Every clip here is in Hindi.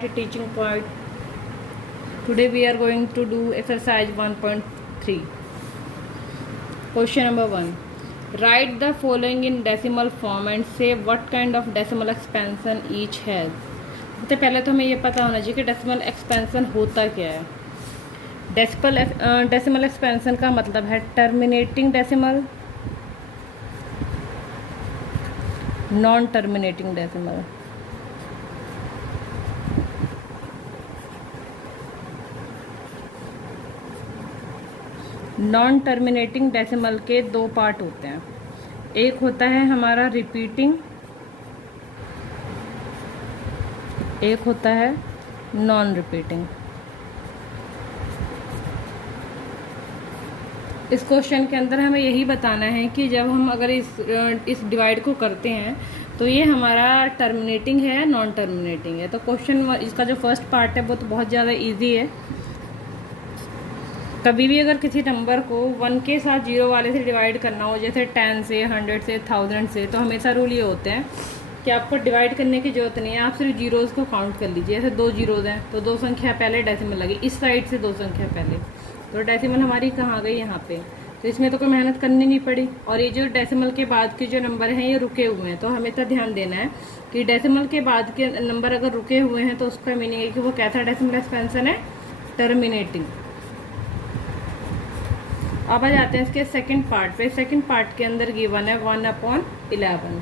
Teaching point. Today we are going to do exercise 1.3. Question number 1. Write the following in decimal form and say what kind of decimal expansion each has. सबसे पहले तो हमें ये पता होना चाहिए कि डेसिमल एक्सपेंशन होता क्या है. डेसिमल एक्सपेंशन का मतलब है terminating decimal, non terminating decimal. Non terminating decimal के दो पार्ट होते हैं. एक होता है हमारा रिपीटिंग, एक होता है नॉन रिपीटिंग. इस क्वेश्चन के अंदर हमें यही बताना है कि जब हम अगर इस डिवाइड को करते हैं तो ये हमारा टर्मिनेटिंग है या नॉन टर्मिनेटिंग है. तो क्वेश्चन इसका जो फर्स्ट पार्ट है वो तो बहुत ज़्यादा इजी है. कभी भी अगर किसी नंबर को 1 के साथ 0 वाले से डिवाइड करना हो, जैसे 10 से, 100 से, 1000 से, तो हमेशा रूल ये होते हैं कि आपको डिवाइड करने की जरूरत नहीं है, आप सिर्फ जीरोज़ को काउंट कर लीजिए. जैसे 2 जीरोज़ हैं तो 2 संख्या पहले डेसिमल लगी, इस साइड से 2 संख्या पहले, तो डेसिमल हमारी कहाँ गई, यहाँ पे. तो इसमें तो कोई मेहनत करनी नहीं पड़ी. और ये जो डेसिमल के बाद के जो नंबर हैं ये रुके हुए हैं, तो हमेशा ध्यान देना है कि डेसिमल के बाद के नंबर अगर रुके हुए हैं तो उसका मीनिंग है कि वो कैसा डेसिमल एक्सपेंशन है, टर्मिनेटिंग. अब आ जाते हैं इसके सेकंड पार्ट पे. सेकंड पार्ट के अंदर गिवन है 1/11.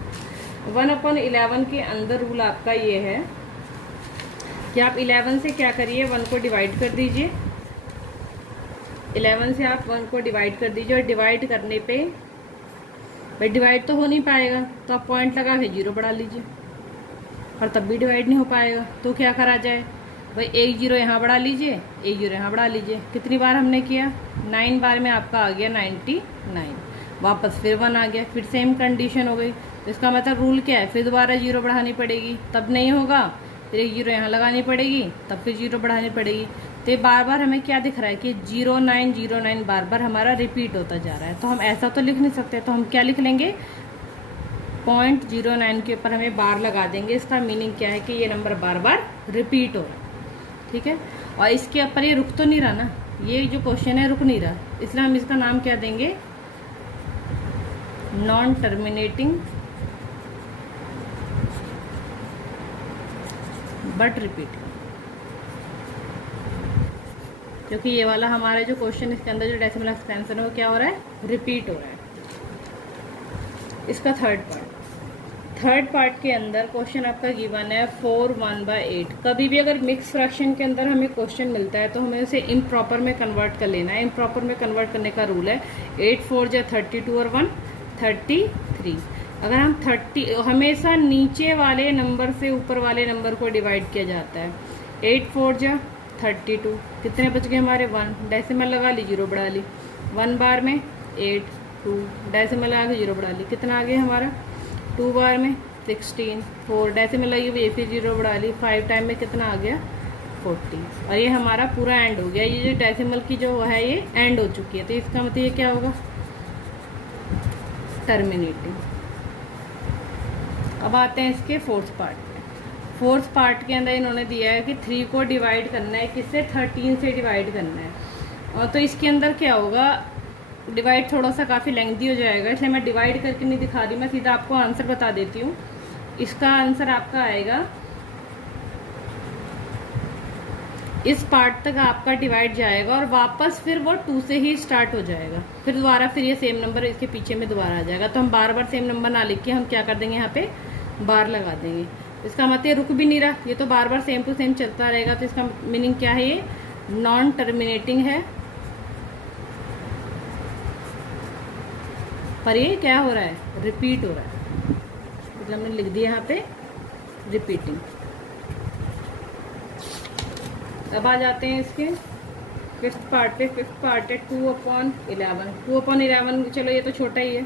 1/11 के अंदर रूल आपका ये है कि आप 11 से क्या करिए, 1 को डिवाइड कर दीजिए. 11 से आप 1 को डिवाइड कर दीजिए और डिवाइड करने पे भाई डिवाइड तो हो नहीं पाएगा, तो आप पॉइंट लगा के 0 बढ़ा लीजिए, और तब भी डिवाइड नहीं हो पाएगा. तो क्या करा जाए भाई, 1 0 यहाँ बढ़ा लीजिए, 1 0 यहाँ बढ़ा लीजिए. कितनी बार हमने किया, 9 बार में आपका आ गया 99. वापस फिर 1 आ गया, फिर सेम कंडीशन हो गई. तो इसका मतलब रूल क्या है, फिर दोबारा 0 बढ़ानी पड़ेगी, तब नहीं होगा. फिर 1 0 यहाँ लगानी पड़ेगी, तब फिर 0 बढ़ानी पड़ेगी. तो ये बार बार हमें क्या दिख रहा है कि 0909 बार बार हमारा रिपीट होता जा रहा है. तो हम ऐसा तो लिख नहीं सकते, तो हम क्या लिख लेंगे, 0.09 के ऊपर हमें बार लगा देंगे. इसका मीनिंग क्या है कि ये नंबर बार बार रिपीट हो रहा है. ठीक है. और इसके ऊपर ये रुक तो नहीं रहा ना, ये जो क्वेश्चन है रुक नहीं रहा, इसलिए हम इसका नाम क्या देंगे, नॉन टर्मिनेटिंग बट रिपीटिंग. क्योंकि ये वाला हमारा जो क्वेश्चन इसके अंदर जो डेसिमल एक्सपेंशन है वो क्या हो रहा है, रिपीट हो रहा है. इसका थर्ड पार्ट के अंदर क्वेश्चन आपका गिवन है 4/1/8. कभी भी अगर मिक्स फ्रैक्शन के अंदर हमें क्वेश्चन मिलता है तो हमें उसे इम्प्रॉपर में कन्वर्ट कर लेना है. इम्प्रॉपर में कन्वर्ट करने का रूल है 8 4 जा 32 और 1 33. अगर हम 30 हमेशा नीचे वाले नंबर से ऊपर वाले नंबर को डिवाइड किया जाता है. 8 4 जा 32, कितने बच गए हमारे 1, डेसिमल लगा ली 0 बढ़ा ली. 1 बार में 8 2, डेसिमल लगा के 0 बढ़ा ली, कितना आ गया हमारा, 2 बार में 16 4, डेसिमल लगी हुई फिर 0 बढ़ा ली, 5 टाइम में कितना आ गया 40. और ये हमारा पूरा एंड हो गया. ये जो डेसिमल की जो है ये एंड हो चुकी है. तो इसका मतलब ये क्या होगा, टर्मिनेटिंग. अब आते हैं इसके फोर्थ पार्ट में. फोर्थ पार्ट के अंदर इन्होंने दिया है कि 3 को डिवाइड करना है, किससे, 13 से डिवाइड करना है. और तो इसके अंदर क्या होगा, डिवाइड थोड़ा सा काफ़ी लेंथी हो जाएगा, इसलिए मैं डिवाइड करके नहीं दिखा रही, मैं सीधा आपको आंसर बता देती हूँ. इसका आंसर आपका आएगा, इस पार्ट तक आपका डिवाइड जाएगा और वापस फिर वो 2 से ही स्टार्ट हो जाएगा. फिर दोबारा फिर ये सेम नंबर इसके पीछे में दोबारा आ जाएगा. तो हम बार बार सेम नंबर ना लिख के हम क्या कर देंगे, यहाँ पे बार लगा देंगे. इसका मतलब रुक भी नहीं रहा, ये तो बार बार सेम टू सेम चलता रहेगा. तो इसका मीनिंग क्या है, ये नॉन टर्मिनेटिंग है, पर ये क्या हो रहा है, रिपीट हो रहा है. मतलब हमने लिख दिया यहाँ पे रिपीटिंग. अब आ जाते हैं इसके फिफ्थ पार्ट पे. फिफ्थ पार्ट है 2/11. 2/11 चलो ये तो छोटा ही है,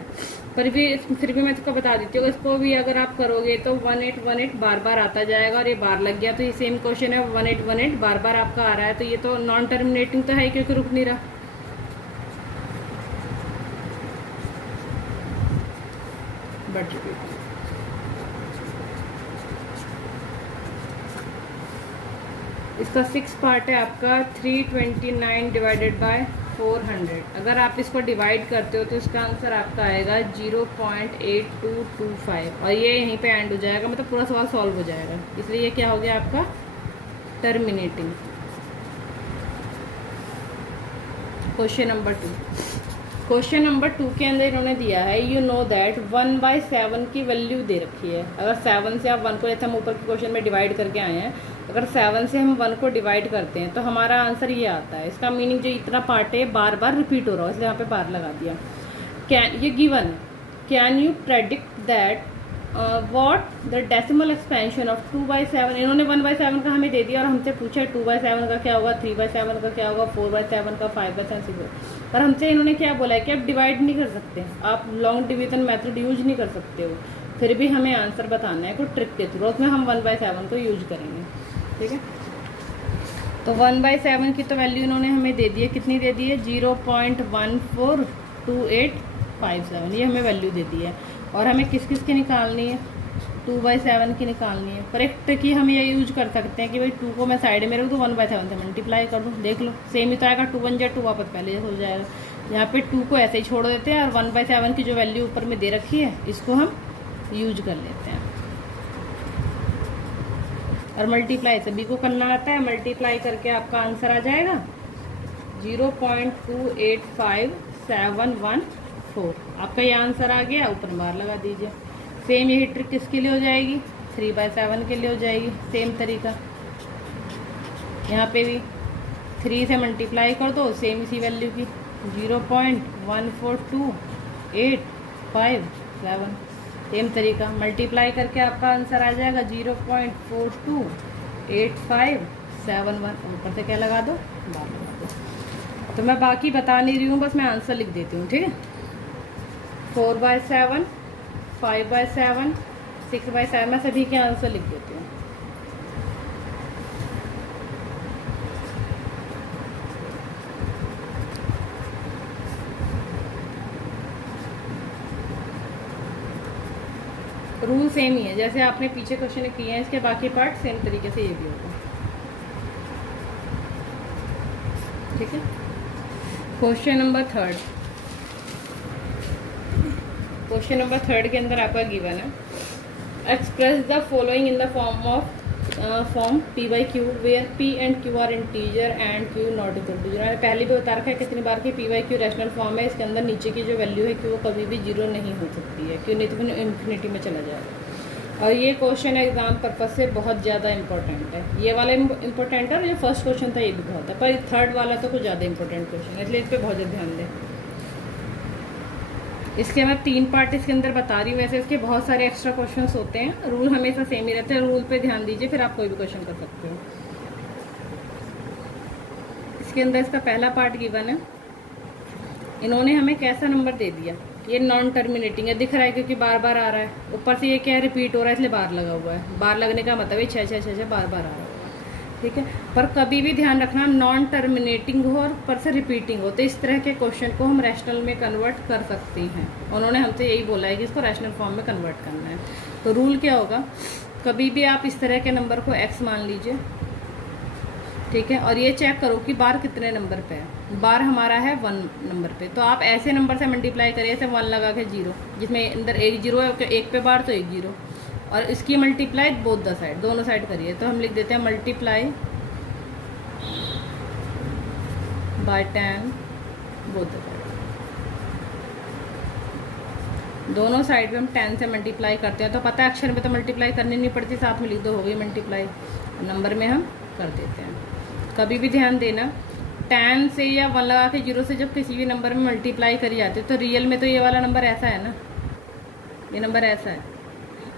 पर फिर भी मैं इसको बता देती हूँ. इसको भी अगर आप करोगे तो 1818 बार बार आता जाएगा, और ये बार लग गया. तो ये सेम क्वेश्चन है, 1818 बार बार आपका आ रहा है. तो ये तो नॉन टर्मिनेटिंग तो है क्योंकि रुक नहीं रहा. But repeat. इसका 6 पार्ट है आपका 329 डिवाइडेड बाय 400। अगर आप इसको डिवाइड करते हो तो इसका आंसर आपका आएगा 0.8225 और ये यहीं पे एंड हो जाएगा, मतलब पूरा सवाल सॉल्व हो जाएगा। इसलिए ये क्या हो गया आपका terminating. Question number 2। Question number 2 के अंदर इन्होंने दिया है यू नो दैट 1/7 की वैल्यू दे रखी है। अगर 7 से आप 1 को, जैसे हम ऊपर के क्वेश्चन में डिवाइड करके आए हैं, अगर 7 से हम 1 को डिवाइड करते हैं तो हमारा आंसर ये आता है। इसका मीनिंग जो इतना पार्ट है बार बार रिपीट हो रहा है, इसलिए यहाँ पे बार लगा दिया। कैन, ये गिवन है, can you predict that what the decimal expansion of 2/7। इन्होंने 1/7 का हमें दे दिया और हमसे पूछा 2/7 का क्या होगा, 3/7 का क्या होगा, 4/7 का, 5/7, 6। पर हमसे इन्होंने क्या बोला है कि आप डिवाइड नहीं कर सकते, आप लॉन्ग डिवीजन मेथड यूज नहीं कर सकते हो। फिर भी हमें आंसर बताना है कोई ट्रिक के थ्रू, उसमें हम 1/7 को यूज करेंगे। ठीक है, तो 1/7 की तो वैल्यू इन्होंने हमें दे दी है, कितनी दे दी है 0.142857, ये हमें वैल्यू दे दी है। और हमें किस किस की निकालनी है, 2/7 की निकालनी है। पर एक ट्रिक ही हम ये यूज कर सकते हैं कि भाई 2 को मैं साइड में रख दूँ, 1/7 से मल्टीप्लाई कर दूँ, देख लो सेम ही तो आएगा, 2 1 जा 2 वापस पहले हो जाएगा। यहाँ पे 2 को ऐसे ही छोड़ देते हैं और 1/7 की जो वैल्यू ऊपर में दे रखी है इसको हम यूज कर लेते हैं। और मल्टीप्लाई सभी को करना आता है, मल्टीप्लाई करके आपका आंसर आ जाएगा 0.285714। आपका ये आंसर आ गया, ऊपर बार लगा दीजिए। सेम यही ट्रिक किसके लिए हो जाएगी, 3/7 के लिए हो जाएगी। सेम तरीका यहाँ पे भी 3 से मल्टीप्लाई कर दो, सेम इसी वैल्यू की 0.142857। सेम तरीका मल्टीप्लाई करके आपका आंसर आ जाएगा 0.428571। ऊपर से क्या लगा दो, बार लगा दो। तो मैं बाकी बता नहीं रही हूँ, बस मैं आंसर लिख देती हूँ। ठीक है, 4/7, 5/7, 6/7, मैं सभी के आंसर लिख देती हूँ। रूल सेम ही है, जैसे आपने पीछे क्वेश्चन किए हैं इसके बाकी पार्ट सेम तरीके से ये भी होगा। ठीक है, क्वेश्चन नंबर 3। क्वेश्चन नंबर 3 के अंदर आपका गिवन है express the following in the form of form P/Q where P and Q are integer and Q not equal to 0। पहले भी बता रखा है कितनी बार कि P/Q रैशनल फॉर्म है, इसके अंदर नीचे की जो वैल्यू है कि वो कभी भी 0 नहीं हो सकती है, क्यों नहीं तो इन्फिनिटी में चला जाएगा। और ये क्वेश्चन एग्जाम पर्पज से बहुत ज़्यादा इंपॉर्टेंट है। ये वाला इंपॉर्टेंट है और जो फर्स्ट क्वेश्चन था ये भी बहुत है, पर थर्ड वाला तो कुछ ज़्यादा इंपॉर्टेंट क्वेश्चन है, इसलिए इस पर बहुत ज़्यादा ध्यान दें। इसके मैं 3 पार्ट इसके अंदर बता रही हूँ, वैसे इसके बहुत सारे एक्स्ट्रा क्वेश्चंस होते हैं, रूल हमेशा सेम ही रहते हैं। रूल पे ध्यान दीजिए, फिर आप कोई भी क्वेश्चन कर सकते हो। इसके अंदर इसका पहला पार्ट गिवन है, इन्होंने हमें कैसा नंबर दे दिया, ये नॉन टर्मिनेटिंग है, दिख रहा है क्योंकि बार बार आ रहा है, ऊपर से ये क्या है रिपीट हो रहा है, इसलिए बार लगा हुआ है। बार लगने का मतलब ये 6 बार बार आ रहा है। ठीक है, पर कभी भी ध्यान रखना नॉन टर्मिनेटिंग हो और पर से रिपीटिंग हो, तो इस तरह के क्वेश्चन को हम रैशनल में कन्वर्ट कर सकते हैं। उन्होंने हमसे यही बोला है कि इसको रैशनल फॉर्म में कन्वर्ट करना है। तो रूल क्या होगा, कभी भी आप इस तरह के नंबर को x मान लीजिए, ठीक है, और ये चेक करो कि बार कितने नंबर पे है। बार हमारा है 1 नंबर पे, तो आप ऐसे नंबर से मल्टीप्लाई करिए, ऐसे 1 लगा के 0, जिसमें अंदर एक 0 है, एक पे बार तो एक 0, और इसकी मल्टीप्लाई बोथ द साइड, दोनों साइड करिए। तो हम लिख देते हैं multiply by 10 both the side. दोनों साइड में हम 10 से मल्टीप्लाई करते हैं, तो पता है अक्षर में तो मल्टीप्लाई करनी नहीं पड़ती, साथ में लिख दो, हो गई मल्टीप्लाई। नंबर में हम कर देते हैं। कभी भी ध्यान देना 10 से या 1 लगा के 0 से जब किसी भी नंबर में मल्टीप्लाई करी जाती है तो रियल में तो ये वाला नंबर ऐसा है ना, ये नंबर ऐसा है।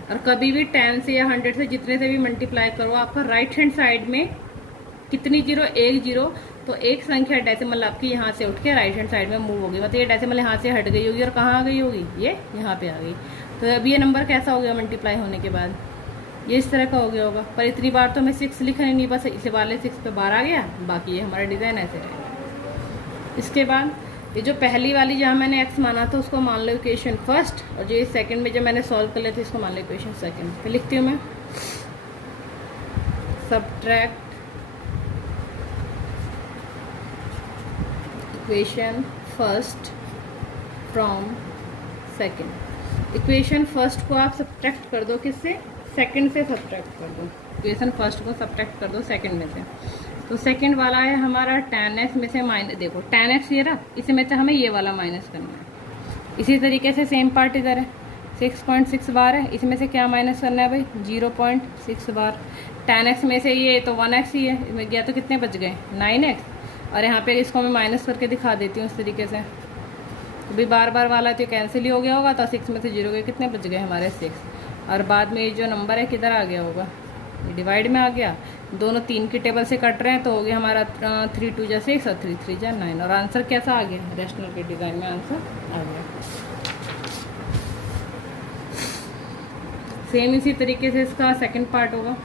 और कभी भी 10 से या 100 से जितने से भी मल्टीप्लाई करो, आपका राइट हैंड साइड में कितनी 0, एक 0, तो एक संख्या डेसिमल आपकी यहाँ से उठ के राइट हैंड साइड में मूव होगी, मतलब ये डेसिमल यहाँ से हट गई होगी और कहाँ आ गई होगी, ये यहाँ पे आ गई। तो अब ये नंबर कैसा हो गया मल्टीप्लाई होने के बाद, ये इस तरह का हो गया होगा। पर इतनी बार तो हमें 6 लिखना नहीं, बस इस वाले 6 पे बार आ गया, बाकी ये हमारा डिज़ाइन ऐसे रहेगा। इसके बाद ये जो पहली वाली जहाँ मैंने x माना था उसको मान लो इक्वेशन फर्स्ट, और जो ये सेकंड में जो मैंने सॉल्व कर लिया था इसको मान लो इक्वेशन सेकंड। फिर लिखती हूँ मैं subtract equation first from second. Equation first को आप सब्ट्रैक्ट कर दो, किससे? सेकंड से सब्ट्रैक्ट कर दो। इक्वेशन फर्स्ट को सब्ट्रैक्ट कर दो सेकंड में से। तो सेकंड वाला है हमारा tan x में से माइनस, देखो tan x ये रहा, इसी में से हमें ये वाला माइनस करना है। इसी तरीके से सेम पार्ट इधर है, 6.6 बार है, इसमें से क्या माइनस करना है भाई? 0.6 बार। tan x में से ये तो 1x ही है, इसमें गया तो कितने बच गए? 9x। और यहाँ पे इसको मैं माइनस करके दिखा देती हूँ इस तरीके से। तो भी बार बार वाला तो कैंसिल ही हो गया होगा, तो 6 में से 0 गए, कितने बच गए हमारे? 6। और बाद में ये जो नंबर है किधर आ गया होगा? डिवाइड में आ गया। दोनों 3 की टेबल से कट रहे हैं, तो हो गया हमारा 3 2 जा 6 और 3 3 जा 9। और आंसर कैसा आ गया? रेशनल के डिज़ाइन में आंसर आ गया। सेम इसी तरीके से इसका सेकंड पार्ट होगा।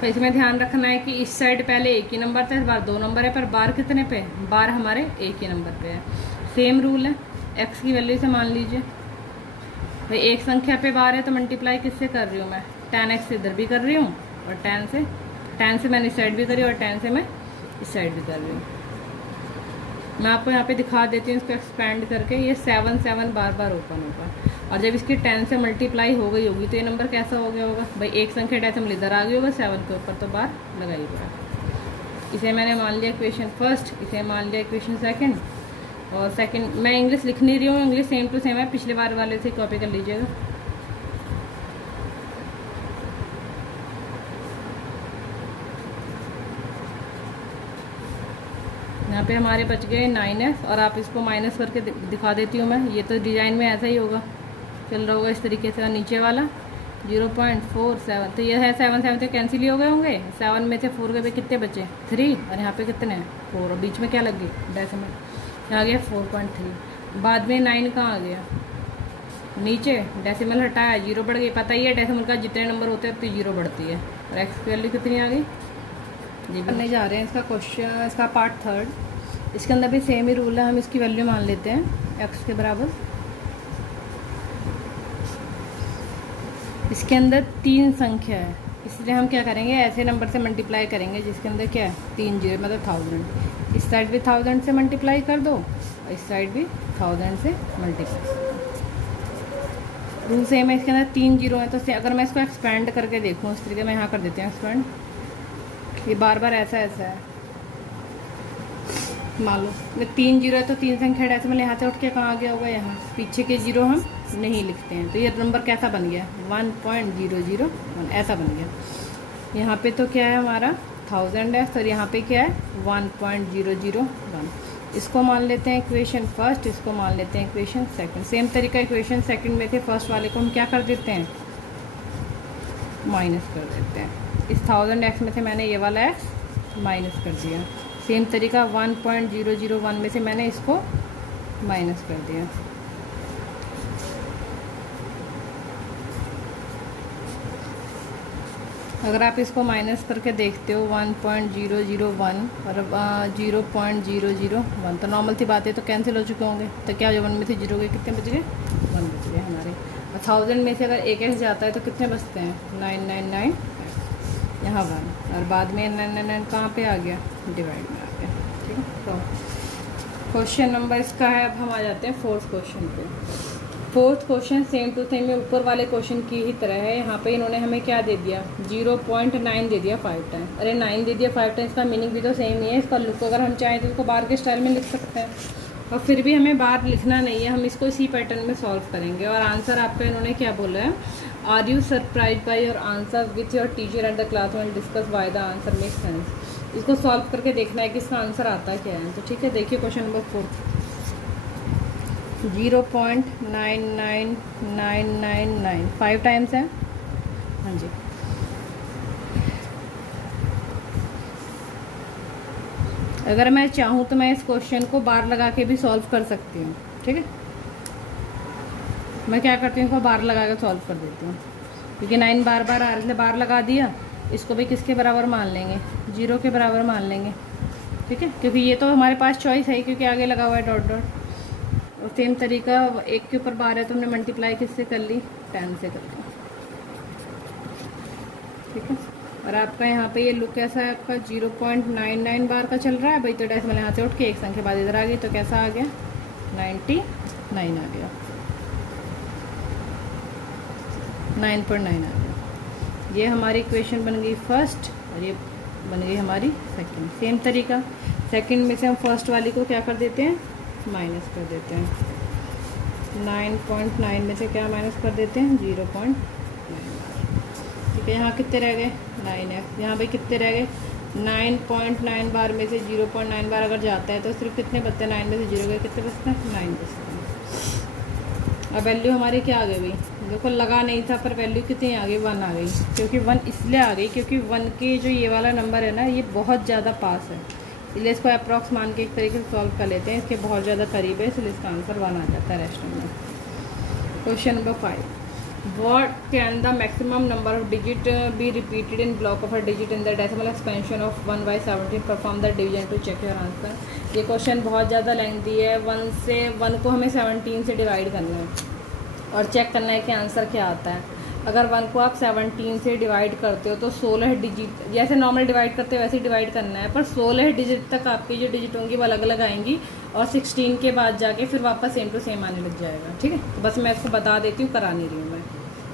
तो इसमें ध्यान रखना है कि इस साइड पहले एक ही नंबर था, इस बार 2 नंबर है, पर बार कितने पे? बार हमारे एक ही नंबर पे है। सेम रूल है, x की वैल्यू से मान लीजिए भाई एक संख्या पे बार है, तो मल्टीप्लाई किससे कर रही हूँ मैं? tan x से इधर भी कर रही हूँ, और tan से मैंने इस साइड भी करी, और tan से मैं इस साइड भी कर रही हूँ। मैं आपको यहाँ पे दिखा देती हूँ इसको एक्सपेंड करके। ये 7 7 बार बार ओपन होगा, और जब इसकी 10 से मल्टीप्लाई हो गई होगी तो ये नंबर कैसा हो गया होगा भाई? एक संख्या डेसिमल इधर आ गई होगा 7 के ऊपर, तो बार लगाई गया। इसे मैंने मान लिया इक्वेशन फर्स्ट, इसे मान लिया इक्वेशन सेकंड। और सेकंड मैं इंग्लिश लिख नहीं रही हूँ, इंग्लिश सेम टू सेम है, पिछले बार वाले से कॉपी कर लीजिएगा। यहाँ पे हमारे बच गए 9x, और आप इसको माइनस करके दिखा देती हूँ मैं। ये तो डिज़ाइन में ऐसा ही होगा, चल रहा होगा इस तरीके से। और नीचे वाला 0.47, तो ये है 7 7 तो कैंसिल ही हो गए होंगे। 7 में से 4 के पे कितने बचे? 3, और यहाँ पे कितने हैं? 4, और बीच में क्या लग गई? डेसिमल, आ गया 4.3। बाद में 9 कहाँ आ गया? नीचे डेसिमल हटाया, 0 बढ़ गई। पता ही है डेसिमल का जितने नंबर होते हैं उतनी 0 बढ़ती है। और एक्स की वैल्यू कितनी आ गई? जी करने जा रहे हैं इसका क्वेश्चन, इसका पार्ट थर्ड। इसके अंदर भी सेम ही रूल है, हम इसकी वैल्यू मान लेते हैं एक्स के बराबर। इसके अंदर 3 संख्या है, इसलिए हम क्या करेंगे? ऐसे नंबर से मल्टीप्लाई करेंगे जिसके अंदर क्या है? 3 0, मतलब 1000। इस साइड भी 1000 से मल्टीप्लाई कर दो, और इस साइड भी 1000 से मल्टीप्लाई। रूल सेम है, इसके अंदर 3 0 है। तो अगर मैं इसको एक्सपेंड करके देखूँ इस तरीके, मैं यहाँ कर देती हूँ एक्सपेंड। ये बार बार ऐसा है, मान लो मैं 3 0 है, तो 3 संख्या डेसिमल यहाँ से उठ के कहाँ आ गया होगा? यहाँ पीछे के 0 हम नहीं लिखते हैं, तो ये नंबर कैसा बन गया? 1.001, ऐसा बन गया। यहाँ पे तो क्या है हमारा? 1000 है, और यहाँ पे क्या है? 1.001। इसको मान लेते हैं इक्वेशन फर्स्ट, इसको मान लेते हैं इक्वेशन सेकंड। सेम तरीका इक्वेशन सेकंड में थे, फर्स्ट वाले को हम क्या कर देते हैं? माइनस कर देते हैं। इस 1000x में से मैंने ये वाला x माइनस कर दिया। सेम तरीका 1.001 में से मैंने इसको माइनस कर दिया। अगर आप इसको माइनस करके देखते हो 1.001 और 0.001, तो नॉर्मल सी बात है, तो कैंसिल हो चुके होंगे। तो क्या जो 1 में से 0 गए, कितने बच गए? 1 बच गए हमारे। और 1000 में से अगर एक x जाता है तो कितने बचते हैं? 999, यहाँ 1, और बाद में 999 कहाँ पे आ गया? डिवाइड में आ गया। ठीक है, तो क्वेश्चन नंबर इसका है। अब हम आ जाते हैं फोर्थ क्वेश्चन पे। Fourth question same to same में ऊपर वाले क्वेश्चन की ही तरह है। यहाँ पे इन्होंने हमें क्या दे दिया? 0.9 दे दिया 5 टाइम। अरे 9 दे दिया 5 टाइम, इसका मीनिंग भी तो सेम ही है। इसका लुक अगर हम चाहें तो इसको बार के स्टाइल में लिख सकते हैं, और फिर भी हमें बार लिखना नहीं है, हम इसको इसी पैटर्न में सॉल्व करेंगे। और आंसर आपका इन्होंने क्या बोला है? Are you surprise by your answer with your teacher at the class में discuss why the answer make sense. इसको सॉल्व करके देखना है कि इसका आंसर आता क्या है। तो ठीक है, देखिए क्वेश्चन नंबर 4। 0.99999 5 टाइम्स है। हाँ जी, अगर मैं चाहूँ तो मैं इस क्वेश्चन को बार लगा के भी सॉल्व कर सकती हूँ। ठीक है, मैं क्या करती हूँ, इसको बार लगा के सॉल्व कर देती हूँ, क्योंकि 9 बार बार आ रहा है, इसलिए बार लगा दिया। इसको भी किसके बराबर मान लेंगे? 0 के बराबर मान लेंगे। ठीक है, क्योंकि ये तो हमारे पास चॉइस है, क्योंकि आगे लगा हुआ है डॉट डॉट। और सेम तरीका 1 के ऊपर बार है, तो हमने मल्टीप्लाई किससे कर ली? 10 से कर ली। ठीक है, और आपका यहाँ पे ये लुक कैसा है, आपका 0.99 बार का चल रहा है भाई। तो डेसिमल यहाँ से उठ के एक संख्या बाद इधर आ गई, तो कैसा आ गया 99 आ गया, 9.9 आ गया। ये हमारी इक्वेशन बन गई फर्स्ट और ये बन गई हमारी सेकंड। सेम तरीका सेकंड में से हम फर्स्ट वाली को क्या कर देते हैं, माइनस कर देते हैं। 9.9 में से क्या माइनस कर देते हैं, 0.9। ठीक है, यहाँ कितने रह गए 9f। यहाँ पे कितने रह गए 9.9 बार में से 0.9 बार अगर जाता है तो सिर्फ कितने बचते हैं, 9 में से 0 गए, कितने बचते हैं 9 बचते हैं। अब वैल्यू हमारी क्या आ गई भाई, देखो लगा नहीं था पर वैल्यू कितनी आ गई, 1 आ गई। क्योंकि 1 इसलिए आ गई क्योंकि 1 के जो ये वाला नंबर है ना, ये बहुत ज़्यादा पास है, इसलिए इसको अप्रॉक्स मान के एक तरीके से सॉल्व कर लेते हैं। इसके बहुत ज़्यादा करीब है, इसलिए इसका आंसर 1 आ जाता है रैशनल में। Question number 5, what can the maximum number of digit be repeated in block of a digit in the decimal expansion of 1 by 17? perform the division to check your answer। ये क्वेश्चन बहुत ज़्यादा लेंथी है। 1 को हमें 17 से डिवाइड करना है और चेक करना है कि आंसर क्या आता है। अगर 1 को आप 17 से डिवाइड करते हो तो 16 डिजिट, जैसे नॉर्मल डिवाइड करते हो वैसे ही डिवाइड करना है, पर 16 डिजिट तक आपकी जो डिजिट होंगी वो अलग अलग आएंगी और 16 के बाद जाके फिर वापस सेम टू सेम आने लग जाएगा। ठीक है, तो बस मैं इसको बता देती हूँ, करा नहीं रही हूँ मैं,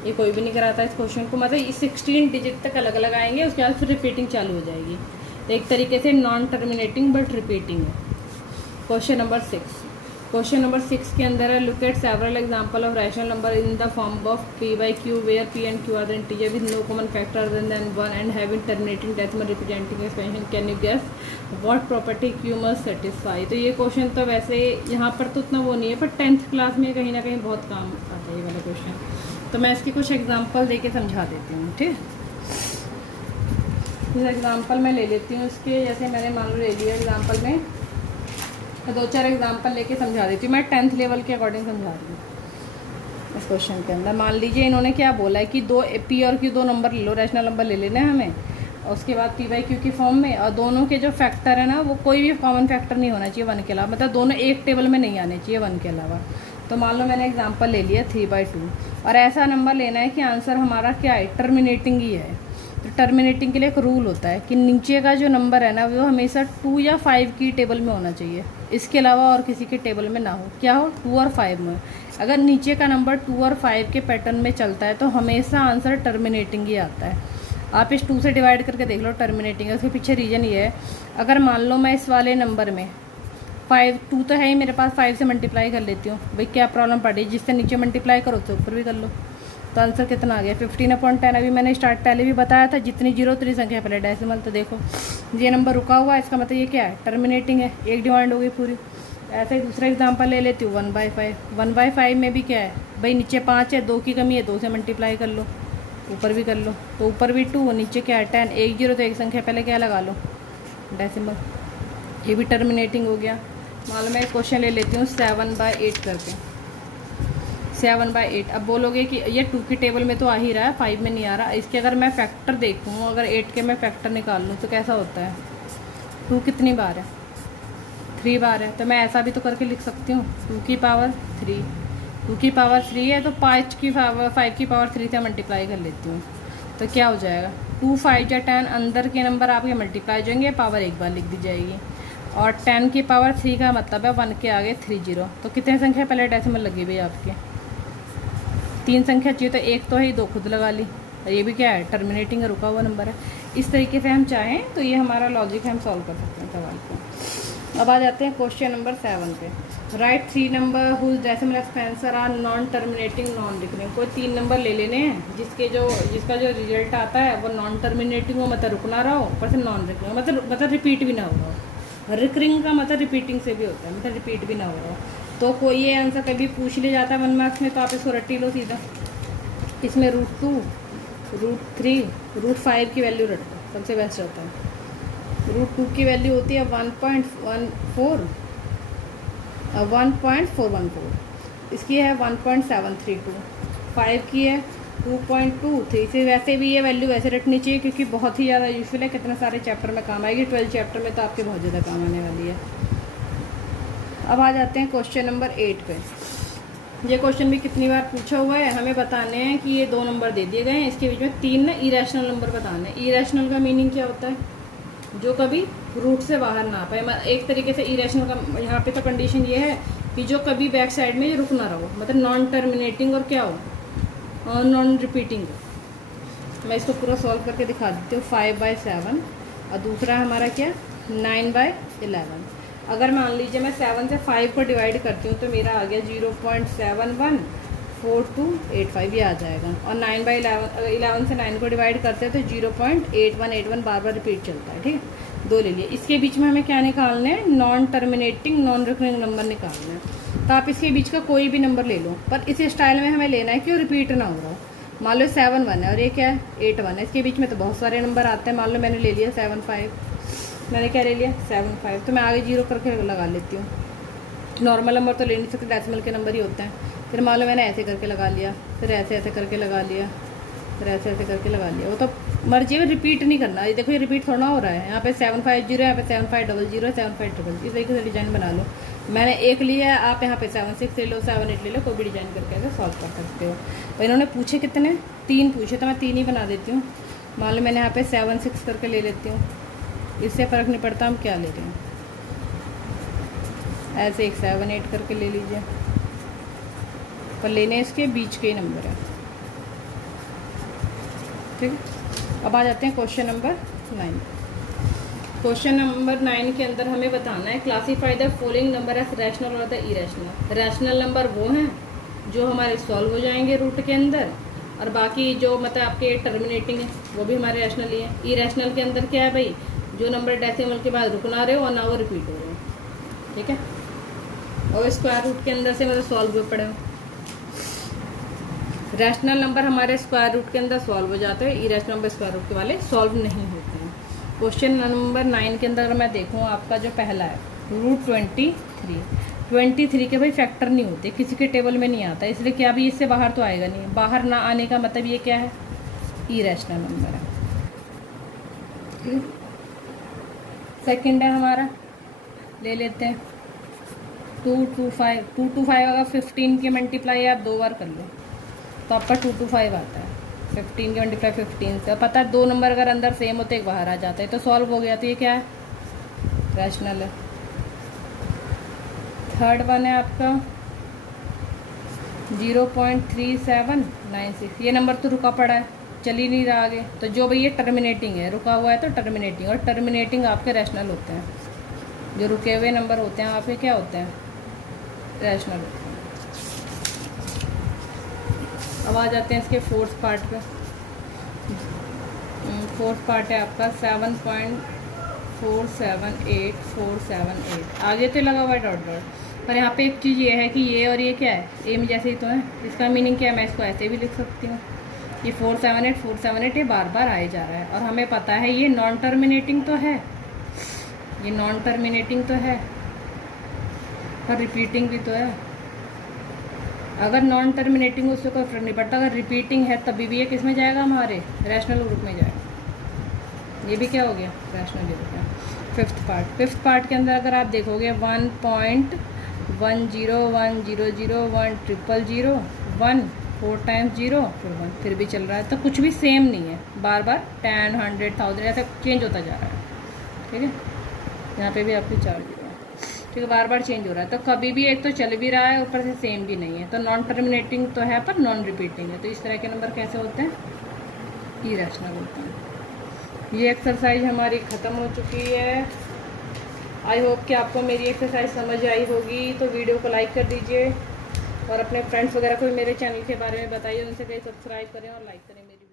ये कोई भी नहीं कराता इस क्वेश्चन को। मतलब 16 डिजिट तक अलग अलग आएंगे, उसके बाद फिर रिपीटिंग चालू हो जाएगी। तो एक तरीके से नॉन टर्मिनेटिंग बट रिपीटिंग है। क्वेश्चन नंबर 6, क्वेश्चन नंबर 6 के अंदर है, look at several example of rational number in the form of p/q where p and q are the integer with no common factor other than 1 and having terminating decimal representing expansion. Can you guess what property q must satisfy. तो ये क्वेश्चन तो वैसे यहाँ पर तो उतना वो नहीं है, पर 10th क्लास में कहीं ना कहीं बहुत काम आता है ये वाला क्वेश्चन। तो मैं इसकी कुछ एग्जाम्पल दे के समझा देती हूँ। ठीक, कुछ एग्जाम्पल मैं ले लेती हूँ इसके। जैसे मैंने मान लो ले लिया एग्जाम्पल में, तो 2-4 एग्जाम्पल लेके समझा देती हूँ। मैं 10th लेवल के अकॉर्डिंग समझा रही हूँ। इस क्वेश्चन के अंदर मान लीजिए इन्होंने क्या बोला है कि दो p और q दो नंबर ले लो, रैशनल नंबर ले लेना है हमें, और उसके बाद p/q की फॉर्म में, और दोनों के जो फैक्टर है ना वो कोई भी कॉमन फैक्टर नहीं होना चाहिए 1 के अलावा, मतलब दोनों एक टेबल में नहीं आने चाहिए 1 के अलावा। तो मान लो मैंने एग्जाम्पल ले लिया 3/2, और ऐसा नंबर लेना है कि आंसर हमारा क्या है, टर्मिनेटिंग ही है। तो टर्मिनेटिंग के लिए एक रूल होता है कि नीचे का जो नंबर है ना वो हमेशा 2 या 5 की टेबल में होना चाहिए, इसके अलावा और किसी के टेबल में ना हो। क्या हो, 2 और 5 में। अगर नीचे का नंबर 2 और 5 के पैटर्न में चलता है तो हमेशा आंसर टर्मिनेटिंग ही आता है। आप इस 2 से डिवाइड करके देख लो, टर्मिनेटिंग है। उसके पीछे रीज़न ये है, अगर मान लो मैं इस वाले नंबर में 2 तो है ही मेरे पास, 5 से मल्टीप्लाई कर लेती हूँ, भाई क्या प्रॉब्लम पड़ी, जिससे नीचे मल्टीप्लाई करो तो ऊपर भी कर लो। तो आंसर कितना आ गया 15/10। अभी मैंने पहले भी बताया था, जितनी जीरो उतनी संख्या पहले डेसिमल। तो देखो ये नंबर रुका हुआ है, इसका मतलब ये क्या है, टर्मिनेटिंग है, एक डिमांड हो गई पूरी। ऐसे ही दूसरा एग्जांपल ले लेती हूँ 1/5। 1/5 में भी क्या है भाई, नीचे 5 है, 2 की कमी है, 2 से मल्टीप्लाई कर लो, ऊपर भी कर लो। तो ऊपर भी 2, नीचे क्या है 10, एक जीरो, तो एक संख्या पहले क्या लगा लो, डेसिमल। ये भी टर्मिनेटिंग हो गया। मान लो मैं एक क्वेश्चन ले लेती हूँ 7/8 करके, 7/8। अब बोलोगे कि ये 2 की टेबल में तो आ ही रहा है, 5 में नहीं आ रहा। इसके अगर मैं फैक्टर देखूँ, अगर 8 के मैं फैक्टर निकाल लूँ तो कैसा होता है, 2 कितनी बार है, 3 बार है। तो मैं ऐसा भी तो करके लिख सकती हूँ, 2 की पावर 3, 2 की पावर 3 है तो 5 की पावर 3 से मल्टीप्लाई कर लेती हूँ। तो क्या हो जाएगा, 2 5 या 10, अंदर के नंबर आपके मल्टीप्लाई जाएंगे, पावर एक बार लिख दी जाएगी। और 10 की पावर 3 का मतलब है 1 के आगे 30। तो कितने संख्या पहले डेसिमल लगी भाई आपके, 3 संख्या चाहिए, तो एक तो है ही, 2 खुद लगा ली। और ये भी क्या है, टर्मिनेटिंग रुका हुआ नंबर है। इस तरीके से हम चाहें तो ये हमारा लॉजिक है, हम सॉल्व कर सकते हैं सवाल को। अब आ जाते हैं क्वेश्चन नंबर 7 पे। Write 3 number whose decimal expansions are non terminating non recurring. कोई 3 नंबर ले लेने हैं जिसका जो रिजल्ट आता है वो नॉन टर्मिनेटिंग हो, मतलब रुकना रहा हो, ऊपर से नॉन रिकरिंग मतलब रिपीट भी ना हो रहा हो। रिकरिंग का मतलब रिपीटिंग से भी होता है, मतलब रिपीट भी ना हो रहा हो। तो कोई ये आंसर कभी पूछ ले जाता है 1 मार्क्स में, तो आप इसको रट्टी लो सीधा। इसमें √2, √3, √5 की वैल्यू रट दो, सबसे बेस्ट होता है। √2 की वैल्यू होती है 1.414, इसकी है 1.732, 5 की है 2.23 से। वैसे भी ये वैल्यू वैसे रखनी चाहिए क्योंकि बहुत ही ज़्यादा यूजफुल है, कितने सारे चैप्टर में काम आएगी, 12 चैप्टर में तो आपके बहुत ज़्यादा काम आने वाली है। अब आ जाते हैं क्वेश्चन नंबर 8 पे। ये क्वेश्चन भी कितनी बार पूछा हुआ है। हमें बताने हैं कि ये 2 नंबर दे दिए गए हैं, इसके बीच में 3 ना इरेशनल नंबर बताने हैं। इरेशनल का मीनिंग क्या होता है? जो कभी रूट से बाहर ना आ पाए। एक तरीके से इरेशनल का यहाँ पे तो कंडीशन ये है कि जो कभी बैक साइड में रुक ना रहो, मतलब नॉन टर्मिनेटिंग और क्या हो, और नॉन रिपीटिंग हो। मैं इसको पूरा सॉल्व करके दिखा देती हूँ। 5/7 और दूसरा हमारा क्या, 9/11। अगर मान लीजिए मैं 7 से 5 को डिवाइड करती हूँ तो मेरा आ गया 0.714285, ये आ जाएगा। और 9/11 से 9 को डिवाइड करते हैं तो 0.8181 बार बार रिपीट चलता है, ठीक है। 2 ले लिए। इसके बीच में हमें क्या निकालना है? Non terminating non recurring number निकालना है। तो आप इसके बीच का कोई भी नंबर ले लो, पर इस स्टाइल में हमें लेना है कि वो रिपीट ना हो रहा हो। मान लो 7 1 है और ये क्या है, 8 1 है। इसके बीच में तो बहुत सारे नंबर आते हैं। मान लो मैंने ले लिया 7 5, मैंने क्या ले लिया 7 5, तो मैं आगे 0 करके लगा लेती हूँ। नॉर्मल नंबर तो ले नहीं सकते, डेसिमल के नंबर ही होते हैं। फिर मान लो मैंने ऐसे करके लगा लिया, फिर ऐसे ऐसे करके लगा लिया, फिर ऐसे ऐसे करके लगा लिया। वो तो मर्जी है, रिपीट नहीं करना। ये देखो ये रिपीट थोड़ा हो रहा है। यहाँ पे 750 है, यहाँ पे 7500 है, 7500। इस तरीके से डिजाइन बना लो। मैंने एक लिया है, आप यहाँ पे 7 6 ले लो, 7 8 ले लो, कोई भी डिजाइन करके ऐसे सॉल्व कर सकते हो। तो इन्होंने पूछे कितने, 3 पूछे, तो मैं 3 ही बना देती हूँ। मान लो मैंने यहाँ पे 7 6 करके ले लेती हूँ, इससे फ़र्क नहीं पड़ता हम क्या ले रहे हैं। ऐसे एक 7 8 करके ले लीजिए, पर लेने इसके बीच के ही नंबर है, ठीक है। अब आ जाते हैं क्वेश्चन नंबर 9। क्वेश्चन नंबर 9 के अंदर हमें बताना है classify the following number as rational और द इरेशनल। रैशनल नंबर वो हैं जो हमारे सॉल्व हो जाएंगे रूट के अंदर, और बाकी जो मतलब आपके टर्मिनेटिंग है वो भी हमारे रैशनल ही है। इरेशनल के अंदर क्या है भाई, जो नंबर डेसिमल के बाद रुकना रहे हो और ना वो रिपीट हो रहे हो, ठीक है। और स्क्वायर रूट के अंदर से मतलब सॉल्व हुए पड़े हो। रैशनल नंबर हमारे स्क्वायर रूट के अंदर सॉल्व हो जाते हैं, इरेशनल नंबर स्क्वायर रूट के वाले सॉल्व नहीं होते हैं। क्वेश्चन नंबर 9 के अंदर अगर मैं देखूँ, आपका जो पहला है रूट 23 के भाई फैक्टर नहीं होते, किसी के टेबल में नहीं आता, इसलिए क्या भी इससे बाहर तो आएगा नहीं। बाहर ना आने का मतलब ये क्या है, इरेशनल नंबर है। सेकंड है हमारा, ले लेते हैं 225। 225 अगर 15 के मल्टीप्लाई आप 2 बार कर लो तो आपका 225 आता है। 15 के मल्टीप्लाई 15 से, पता है 2 नंबर अगर अंदर सेम होते एक बाहर आ जाता है, तो सॉल्व हो गया। तो ये क्या है, रैशनल है। थर्ड वन है आपका 0.3796, ये नंबर तो रुका पड़ा है, चल ही नहीं रहा आगे। तो जो भाई ये टर्मिनेटिंग है, रुका हुआ है तो टर्मिनेटिंग, और टर्मिनेटिंग आपके रैशनल होते हैं। जो रुके हुए नंबर होते हैं आपके क्या होते हैं, रैशनल होते हैं। अब आ जाते हैं इसके फोर्थ पार्ट पे। फोर्थ पार्ट है आपका 7.478478। आगे तो लगा हुआ है डॉट डॉट, पर यहाँ पे एक चीज़ ये है कि ये और ये क्या है, एम जैसे ही तो है। इसका मीनिंग क्या है, मैं इसको ऐसे भी लिख सकती हूँ, ये 478 ये बार बार आए जा रहा है। और हमें पता है ये नॉन टर्मिनेटिंग तो है, ये नॉन टर्मिनेटिंग तो है, और रिपीटिंग भी तो है। अगर नॉन टर्मिनेटिंग उससे कोई फर्क नहीं पड़ता, अगर रिपीटिंग है तभी भी ये किस में जाएगा, हमारे रैशनल ग्रुप में जाएगा। ये भी क्या हो गया, रैशनल ग्रुप में। फिफ्थ पार्ट के अंदर अगर आप देखोगे 1.101001000 4 टाइम्स 0 फिर 1, फिर भी चल रहा है। तो कुछ भी सेम नहीं है, बार बार 10 100 1000 ऐसा चेंज होता जा रहा है, ठीक है। यहाँ पे भी आपकी 4 0 है, ठीक है, बार बार चेंज हो रहा है। तो कभी भी एक तो चल भी रहा है, ऊपर से सेम भी नहीं है। तो नॉन टर्मिनेटिंग तो है पर नॉन रिपीटिंग है। तो इस तरह के नंबर कैसे होते हैं, इरेशनल होते हैं। ये एक्सरसाइज हमारी ख़त्म हो चुकी है। आई होप कि आपको मेरी एक्सरसाइज समझ आई होगी। तो वीडियो को लाइक कर दीजिए और अपने फ्रेंड्स वगैरह को भी मेरे चैनल के बारे में बताइए, उनसे कहीं सब्सक्राइब करें और लाइक करें मेरी